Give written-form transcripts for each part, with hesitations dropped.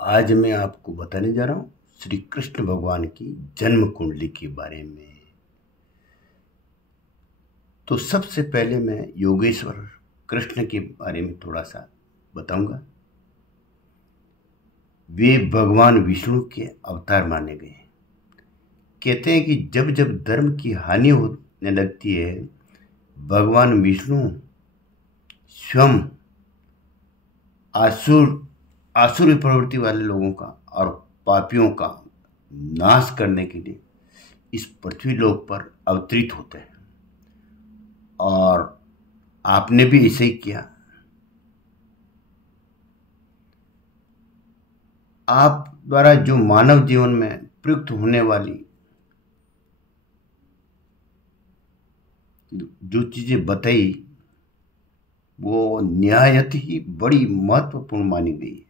आज मैं आपको बताने जा रहा हूँ श्री कृष्ण भगवान की जन्म कुंडली के बारे में। तो सबसे पहले मैं योगेश्वर कृष्ण के बारे में थोड़ा सा बताऊंगा। वे भगवान विष्णु के अवतार माने गए। कहते हैं कि जब जब धर्म की हानि होने लगती है, भगवान विष्णु स्वयं आसुरी प्रवृत्ति वाले लोगों का और पापियों का नाश करने के लिए इस पृथ्वी लोक पर अवतरित होते हैं। और आपने भी ऐसे ही किया। आप द्वारा जो मानव जीवन में प्रयुक्त होने वाली जो चीजें बताई वो निहायत ही बड़ी महत्वपूर्ण मानी गई है।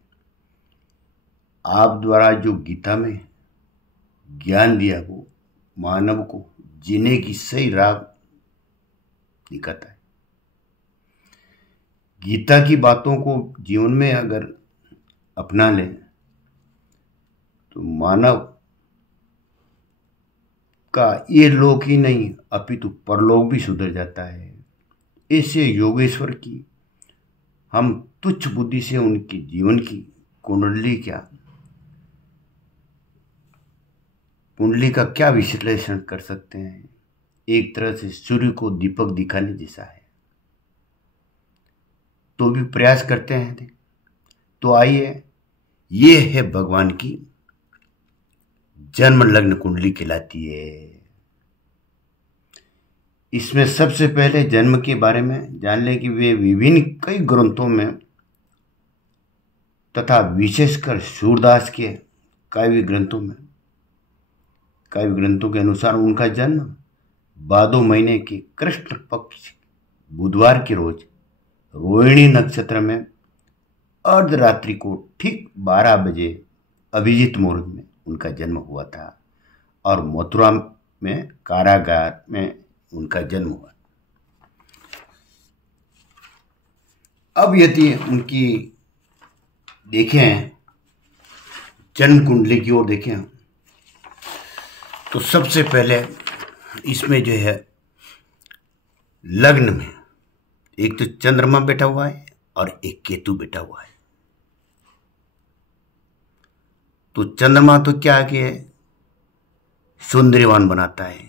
आप द्वारा जो गीता में ज्ञान दिया वो मानव को जीने की सही राह दिखाता है। गीता की बातों को जीवन में अगर अपना ले तो मानव का ये लोक ही नहीं अपितु परलोक भी सुधर जाता है। ऐसे योगेश्वर की हम तुच्छ बुद्धि से उनकी जीवन की कुंडली का क्या विश्लेषण कर सकते हैं। एक तरह से सूर्य को दीपक दिखाने जैसा है, तो भी प्रयास करते हैं। तो आइए, ये है भगवान की जन्म लग्न कुंडली कहलाती है। इसमें सबसे पहले जन्म के बारे में जान लें कि वे विभिन्न कई ग्रंथों में तथा विशेषकर सूरदास के काव्य ग्रंथों के अनुसार उनका जन्म भादो महीने के कृष्ण पक्ष बुधवार के रोज रोहिणी नक्षत्र में अर्धरात्रि को ठीक 12 बजे अभिजीत मुहूर्त में उनका जन्म हुआ था और मथुरा में कारागार में उनका जन्म हुआ। अब यदि उनकी देखें जन्म कुंडली की ओर देखें तो सबसे पहले इसमें जो है लग्न में एक तो चंद्रमा बैठा हुआ है और एक केतु बैठा हुआ है। तो चंद्रमा तो क्या कि है सौंदर्यवान बनाता है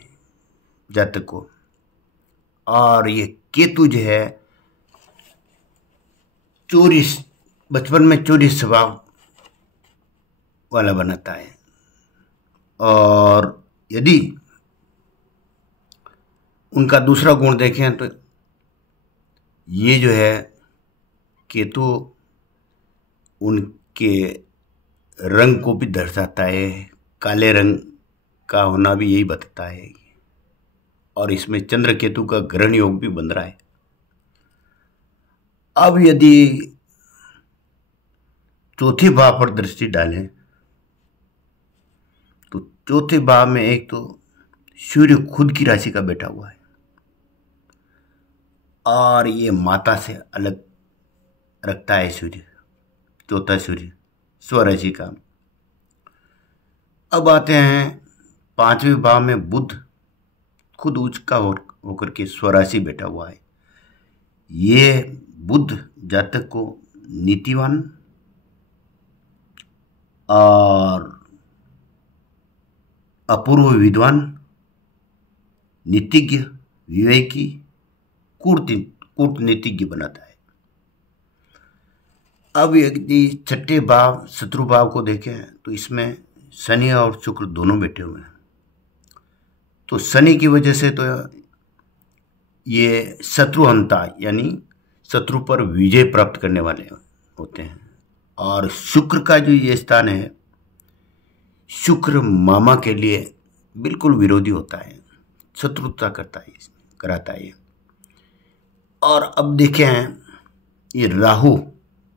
जातक को, और ये केतु जो है बचपन में चोरी स्वभाव वाला बनाता है। और यदि उनका दूसरा गुण देखें तो ये जो है केतु उनके रंग को भी दर्शाता है, काले रंग का होना भी यही बताता है। और इसमें चंद्र केतु का ग्रहण योग भी बन रहा है। अब यदि चौथे भाव पर दृष्टि डालें तो चौथे भाव में एक तो सूर्य खुद की राशि का बैठा हुआ है और ये माता से अलग रखता है सूर्य, चौथा सूर्य स्वराशि का। अब आते हैं 5वें भाव में बुध खुद उच्च का होकर के स्वराशि बैठा हुआ है। ये बुध जातक को नीतिवान और अपूर्व विद्वान, नीतिज्ञ, विवेकी, कूटनीतिज्ञ बनाता है। अब यदि छठे भाव शत्रु भाव को देखें तो इसमें शनि और शुक्र दोनों बैठे हुए हैं। तो शनि की वजह से तो ये शत्रुहंता यानी शत्रु पर विजय प्राप्त करने वाले होते हैं। और शुक्र का जो ये स्थान है, शुक्र मामा के लिए बिल्कुल विरोधी होता है, शत्रुता कराता है। और अब देखें ये राहु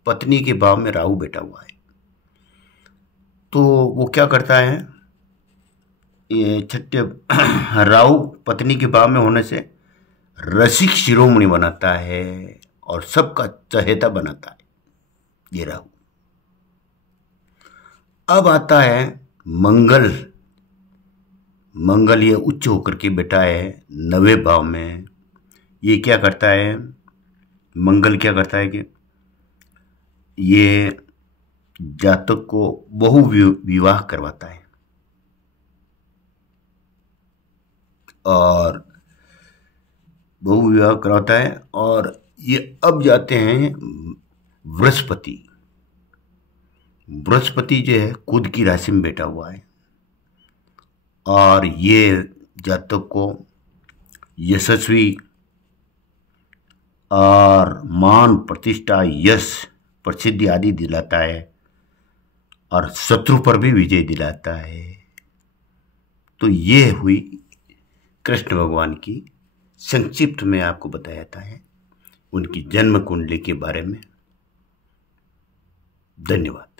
पत्नी के भाव में राहु बैठा हुआ है। तो वो क्या करता है, ये छठे राहु पत्नी के भाव में होने से रसिक शिरोमणि बनाता है और सबका चहेता बनाता है ये राहु। अब आता है मंगल। मंगल ये उच्च होकर के बैठा है 9वें भाव में। ये क्या करता है, मंगल क्या करता है कि ये जातक को बहु विवाह करवाता है। और बहु विवाह करवाता है। और ये अब जाते हैं बृहस्पति। बृहस्पति जो है खुद की राशि में बैठा हुआ है और ये जातक को यशस्वी और मान प्रतिष्ठा यश प्रसिद्धि आदि दिलाता है और शत्रु पर भी विजय दिलाता है। तो ये हुई कृष्ण भगवान की संक्षिप्त में आपको बताया था है उनकी जन्म कुंडली के बारे में। धन्यवाद।